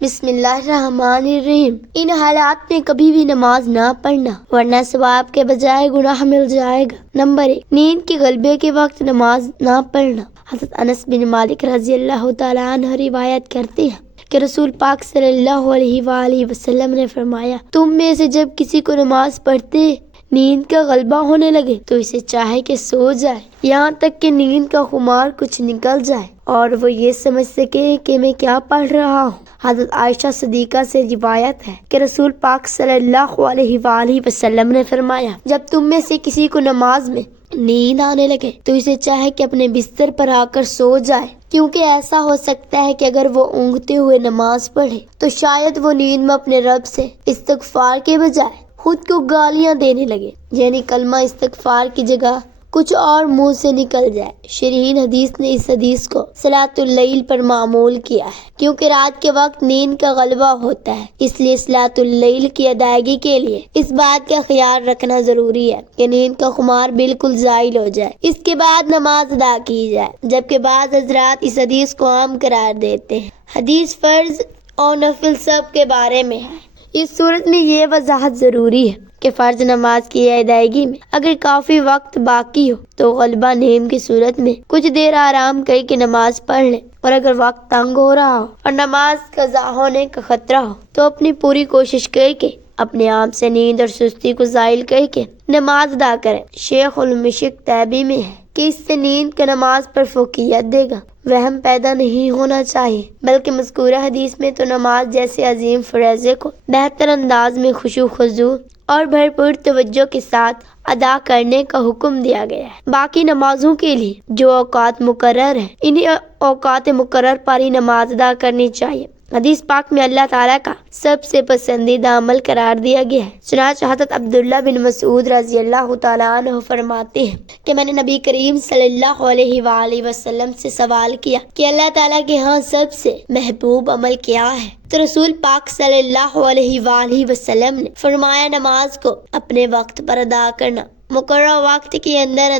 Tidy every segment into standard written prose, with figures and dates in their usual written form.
بسم اللہ الرحمن الرحیم۔ ان حالات میں کبھی بھی نماز نہ پڑھنا ورنہ ثواب کے بجائے گناہ مل جائے گا۔ نمبر 1، نیند کے غلبے کے وقت نماز نہ پڑھنا۔ حضرت انس بن مالک رضی اللہ تعالیٰ عنہ روایت کرتے ہیں کہ رسول پاک صلی اللہ علیہ وآلہ وسلم نے فرمایا، تم میں سے جب کسی کو نماز پڑھتے نیند کا غلبہ ہونے لگے تو اسے چاہے کہ سو جائے یہاں تک کہ نیند کا خمار کچھ نکل جائے اور وہ یہ سمجھ سکے کہ میں کیا پڑھ رہا ہوں۔ حضرت عائشہ صدیقہ سے روایت ہے کہ رسول پاک صلی اللہ علیہ وآلہ وسلم نے فرمایا، جب تم میں سے کسی کو نماز میں نیند آنے لگے تو اسے چاہے کہ اپنے بستر پر آ کر سو جائے، کیونکہ ایسا ہو سکتا ہے کہ اگر وہ اونگتے ہوئے نماز پڑھے تو شاید وہ نیند میں اپنے رب سے استغفار کے بجائے خود کو گالیاں دینے لگے، یعنی کلمہ استغفار کی جگہ کچھ اور منہ سے نکل جائے۔ شرحین حدیث نے اس حدیث کو صلاۃ اللیل پر معمول کیا ہے، کیونکہ رات کے وقت نیند کا غلبہ ہوتا ہے، اس لیے صلاۃ اللیل کی ادائیگی کے لیے اس بات کا خیال رکھنا ضروری ہے کہ نیند کا خمار بالکل زائل ہو جائے، اس کے بعد نماز ادا کی جائے، جبکہ بعض حضرات اس حدیث کو عام قرار دیتے ہیں۔ حدیث فرض اور نفل سب کے بارے میں ہے۔ اس صورت میں یہ وضاحت ضروری ہے کہ فرض نماز کی ادائیگی میں اگر کافی وقت باقی ہو تو غلبہ نیند کی صورت میں کچھ دیر آرام کر کے نماز پڑھ لیں، اور اگر وقت تنگ ہو رہا ہو اور نماز قضا ہونے کا خطرہ ہو تو اپنی پوری کوشش کر کے اپنے آپ سے نیند اور سستی کو زائل کر کے نماز ادا کریں۔ شیخ المشق تیبی میں ہے کہ اس سے نیند کا نماز پر فوقیت دے گا، وہم پیدا نہیں ہونا چاہیے، بلکہ مذکورہ حدیث میں تو نماز جیسے عظیم فریضے کو بہتر انداز میں خشوع خضوع اور بھرپور توجہ کے ساتھ ادا کرنے کا حکم دیا گیا ہے۔ باقی نمازوں کے لیے جو اوقات مقرر ہیں انہی اوقات مقرر پر ہی نماز ادا کرنی چاہیے۔ حدیث پاک میں اللہ تعالیٰ کا سب سے پسندیدہ عمل قرار دیا گیا ہے۔ چنانچہ حضرت عبداللہ بن مسعود رضی اللہ تعالیٰ عنہ فرماتے ہیں کہ میں نے نبی کریم صلی اللہ علیہ وآلہ وسلم سے سوال کیا کہ اللہ تعالیٰ کے ہاں سب سے محبوب عمل کیا ہے؟ تو رسول پاک صلی اللہ علیہ وآلہ وسلم نے فرمایا، نماز کو اپنے وقت پر ادا کرنا۔ مقررہ وقت کے اندر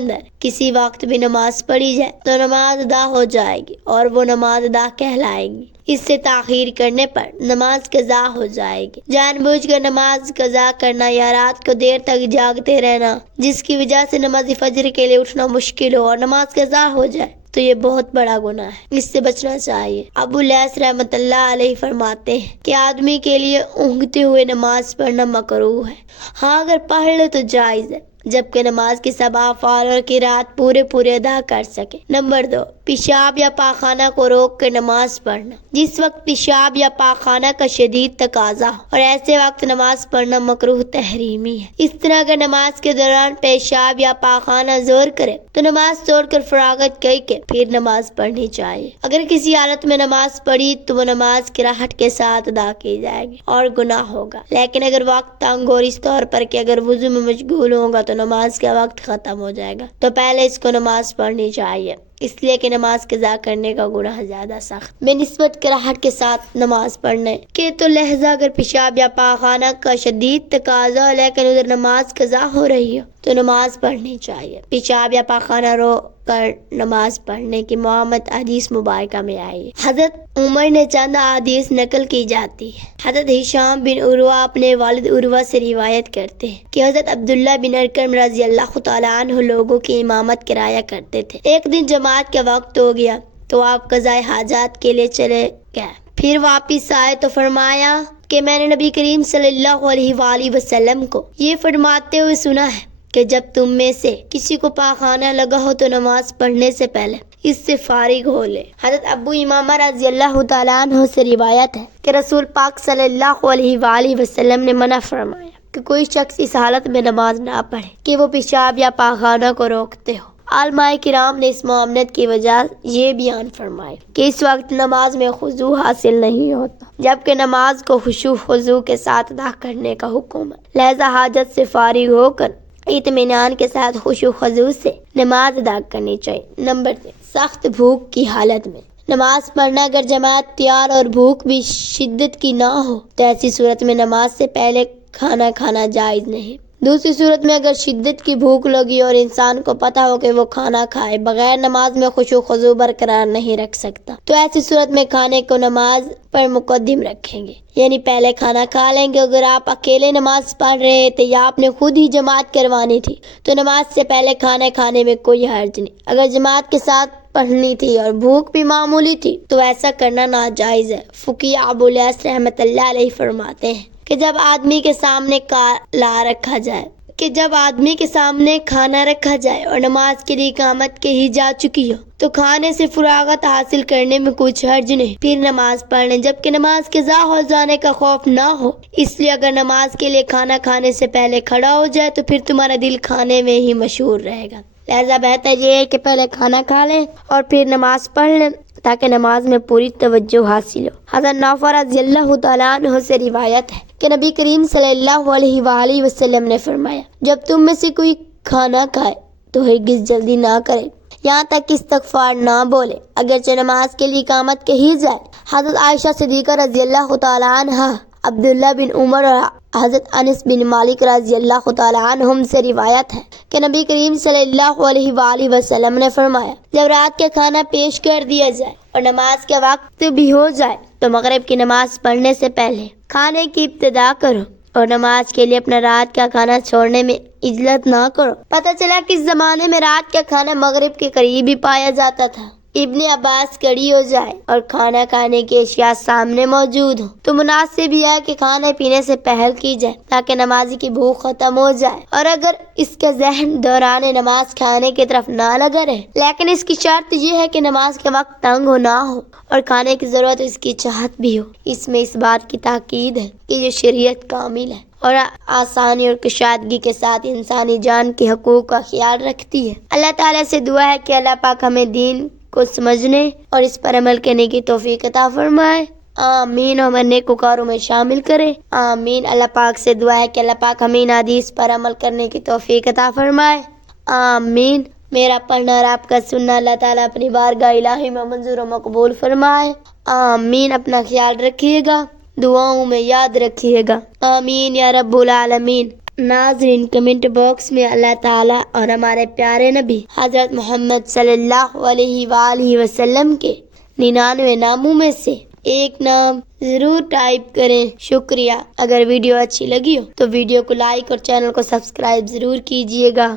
کسی وقت بھی نماز پڑھی جائے تو نماز ادا ہو جائے گی اور وہ نماز ادا کہلائے گی۔ اس سے تاخیر کرنے پر نماز قضا ہو جائے گی۔ جان بوجھ کر نماز قضا کرنا یا رات کو دیر تک جاگتے رہنا جس کی وجہ سے نماز فجر کے لیے اٹھنا مشکل ہو اور نماز قضا ہو جائے تو یہ بہت بڑا گناہ ہے، اس سے بچنا چاہیے۔ ابو الیاس رحمۃ اللہ علیہ فرماتے ہیں کہ آدمی کے لیے اونگتے ہوئے نماز پڑھنا مکروہ ہے، ہاں اگر پڑھ لے تو جائز ہے، جبکہ نماز کے سب افعال اور قرات پورے ادا کر سکے۔ نمبر 2، پیشاب یا پاخانہ کو روک کر نماز پڑھنا۔ جس وقت پیشاب یا پاخانہ کا شدید تقاضا ہو اور ایسے وقت نماز پڑھنا مکروہ تحریمی ہے۔ اس طرح اگر نماز کے دوران پیشاب یا پاخانہ زور کرے تو نماز توڑ کر فراغت کر کے پھر نماز پڑھنی چاہیے۔ اگر کسی حالت میں نماز پڑھی تو وہ نماز کراہٹ کے ساتھ ادا کی جائے گی اور گناہ ہوگا، لیکن اگر وقت تنگ ہو اور اس طور پر کہ اگر وضو میں مشغول ہوگا تو نماز کا وقت ختم ہو جائے گا تو پہلے اس کو نماز پڑھنی چاہیے، اس لیے کہ نماز قضا کرنے کا گناہ زیادہ سخت بے نسبت کراہٹ کے ساتھ نماز پڑھنے کے۔ تو لہذا اگر پیشاب یا پاخانہ کا شدید تقاضا ہو لیکن ادھر نماز قضا ہو رہی ہو تو نماز پڑھنی چاہیے۔ پیشاب یا پاخانہ رو کر نماز پڑھنے کی معامت حدیث مبارکہ میں آئی ہے۔ حضرت عمر نے چند احادیث نقل کی جاتی ہے۔ حضرت ہشام بن عروہ اپنے والد عروہ سے روایت کرتے ہیں کہ حضرت عبداللہ بن ارقم رضی اللہ تعالیٰ عنہ لوگوں کی امامت کرایا کرتے تھے۔ ایک دن جماعت کا وقت ہو گیا تو آپ قضائے حاجات کے لیے چلے گئے، پھر واپس آئے تو فرمایا کہ میں نے نبی کریم صلی اللہ علیہ وآلہ وسلم کو یہ فرماتے ہوئے سنا ہے کہ جب تم میں سے کسی کو پاخانہ لگا ہو تو نماز پڑھنے سے پہلے اس سے فارغ ہو لے۔ حضرت ابو امامہ رضی اللہ تعالیٰ عنہ سے روایت ہے کہ رسول پاک صلی اللہ علیہ وآلہ وسلم نے منع فرمایا کہ کوئی شخص اس حالت میں نماز نہ پڑھے کہ وہ پیشاب یا پاخانہ کو روکتے ہو۔ علماء کرام نے اس معاملت کی وجہ یہ بیان فرمائی کہ اس وقت نماز میں خضوع حاصل نہیں ہوتا، جبکہ نماز کو خشوع خضوع کے ساتھ ادا کرنے کا حکم ہے، لہذا حاجت سے فارغ ہو کر اطمینان کے ساتھ خشوع خضوع سے نماز ادا کرنی چاہیے۔ نمبر 3، سخت بھوک کی حالت میں نماز پڑھنا۔ اگر جماعت تیار اور بھوک بھی شدت کی نہ ہو تو ایسی صورت میں نماز سے پہلے کھانا کھانا جائز نہیں، دوسری صورت میں اگر شدت کی بھوک لگی اور انسان کو پتہ ہو کہ وہ کھانا کھائے بغیر نماز میں خشوع و خضوع برقرار نہیں رکھ سکتا، تو ایسی صورت میں کھانے کو نماز پر مقدم رکھیں گے، یعنی پہلے کھانا کھا لیں گے۔ اگر آپ اکیلے نماز پڑھ رہے تھے یا آپ نے خود ہی جماعت کروانی تھی تو نماز سے پہلے کھانا کھانے میں کوئی حرج نہیں۔ اگر جماعت کے ساتھ پڑھنی تھی اور بھوک بھی معمولی تھی تو ایسا کرنا ناجائز ہے۔ فقیہ ابو الیاس رحمۃ اللہ علیہ فرماتے ہیں کہ جب آدمی کے سامنے کھانا رکھا جائے اور نماز کے لیے اقامت کہی جا چکی ہو تو کھانے سے فراغت حاصل کرنے میں کچھ حرج نہیں، پھر نماز پڑھ لیں، جبکہ نماز کے ضائع ہو جانے کا خوف نہ ہو۔ اس لیے اگر نماز کے لیے کھانا کھانے سے پہلے کھڑا ہو جائے تو پھر تمہارا دل کھانے میں ہی مشغول رہے گا، لہذا بہتر یہ ہے کہ پہلے کھانا کھا لیں اور پھر نماز پڑھ لیں تاکہ نماز میں پوری توجہ حاصل ہو۔ حضرت نوفل رضی اللہ تعالیٰ عنہ سے روایت ہے کہ نبی کریم صلی اللہ علیہ وآلہ وسلم نے فرمایا، جب تم میں سے کوئی کھانا کھائے تو ہرگز جلدی نہ کرے یہاں تک کہ استغفار نہ بولے، اگرچہ نماز کے لیے اقامت کہی جائے۔ حضرت عائشہ صدیقہ رضی اللہ تعالیٰ عنہا، عبداللہ بن عمر اور حضرت انس بن مالک رضی اللہ تعالیٰ عنہم سے روایت ہے کہ نبی کریم صلی اللہ علیہ وآلہ وسلم نے فرمایا، جب رات کا کھانا پیش کر دیا جائے اور نماز کا وقت بھی ہو جائے تو مغرب کی نماز پڑھنے سے پہلے کھانے کی ابتدا کرو اور نماز کے لیے اپنا رات کا کھانا چھوڑنے میں عجلت نہ کرو۔ پتہ چلا کہ اس زمانے میں رات کا کھانا مغرب کے قریب ہی پایا جاتا تھا۔ ابن عباس کھڑی ہو جائے اور کھانا کھانے کی اشیاء سامنے موجود ہو تو مناسب یہ ہے کہ کھانے پینے سے پہل کی جائے تاکہ نمازی کی بھوک ختم ہو جائے، اور اگر اس کا ذہن دوران نماز کھانے کی طرف نہ لگا رہے، لیکن اس کی شرط یہ ہے کہ نماز کے وقت تنگ ہو نہ ہو اور کھانے کی ضرورت اس کی چاہت بھی ہو۔ اس میں اس بات کی تاکید ہے کہ یہ شریعت کامل ہے اور آسانی اور کشادگی کے ساتھ انسانی جان کے حقوق کا خیال رکھتی ہے۔ اللہ تعالیٰ سے دعا ہے کہ اللہ پاک ہمیں دین کو سمجھنے اور اس پر عمل کرنے کی توفیق عطا فرمائے، آمین، اور ہمیں نیکوکاروں میں شامل کرے، آمین۔ اللہ پاک سے دعا ہے کہ اللہ پاک ہمیں ان حدیث پر عمل کرنے کی توفیق عطا فرمائے، آمین۔ میرا پڑھنا اور آپ کا سننا اللہ تعالیٰ اپنی بارگاہ الہی میں منظور و مقبول فرمائے، آمین۔ اپنا خیال رکھیے گا، دعاؤں میں یاد رکھیے گا، آمین یا رب العالمین۔ ناظرین، کمنٹ باکس میں اللہ تعالیٰ اور ہمارے پیارے نبی حضرت محمد صلی اللہ علیہ وآلہ وسلم کے 99 ناموں میں سے ایک نام ضرور ٹائپ کریں، شکریہ۔ اگر ویڈیو اچھی لگی ہو تو ویڈیو کو لائک اور چینل کو سبسکرائب ضرور کیجیے گا۔